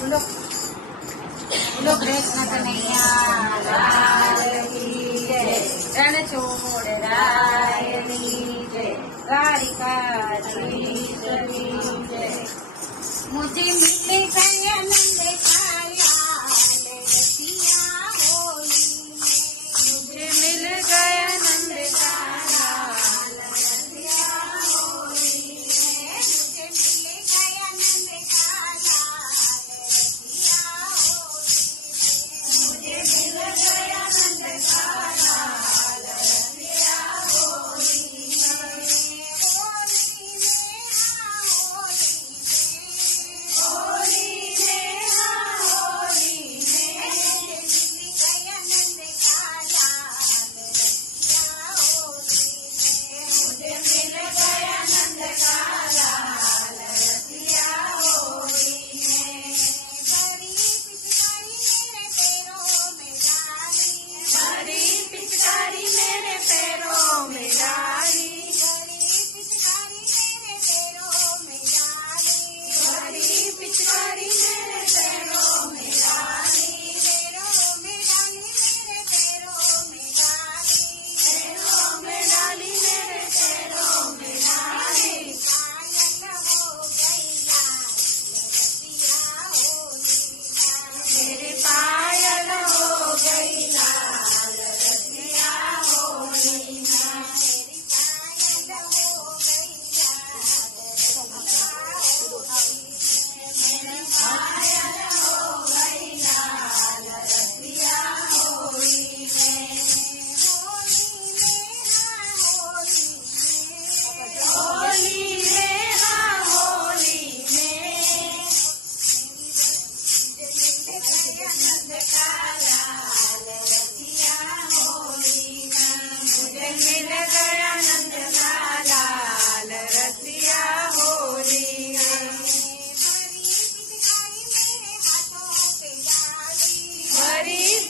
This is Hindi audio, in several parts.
બોલો બોલો કૃષ્ણ કનૈયા લાલ કી જય, રણછોડ રાયની જય, દ્વારિકાધીશની જય। मुझे मिल गया नंद का लाल रसिया होली में, मुझे मिल गया नंद का लाल रसिया होली में, मुझे मिल गया नंद का लाल रसिया होली में, मुझे मिल गया नंद का लाल रसिया होली में।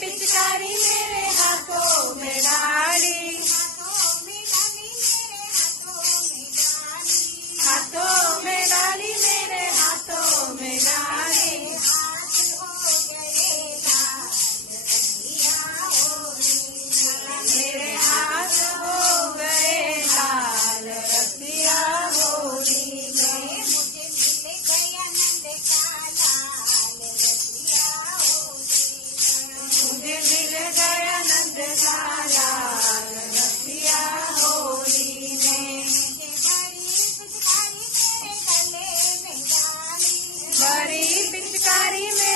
पिचकारी मेरे हाथों में डाली, हाथों में डाली, मेरे हाथों में डाली, मेरे हाथ हो गए लाल रसिया होली में, मुझे मिल गया नंद का लाल रसिया होली में, मुझे मिल गया नंद का लाल रसिया होली में। बड़ी पिचकारी मेरे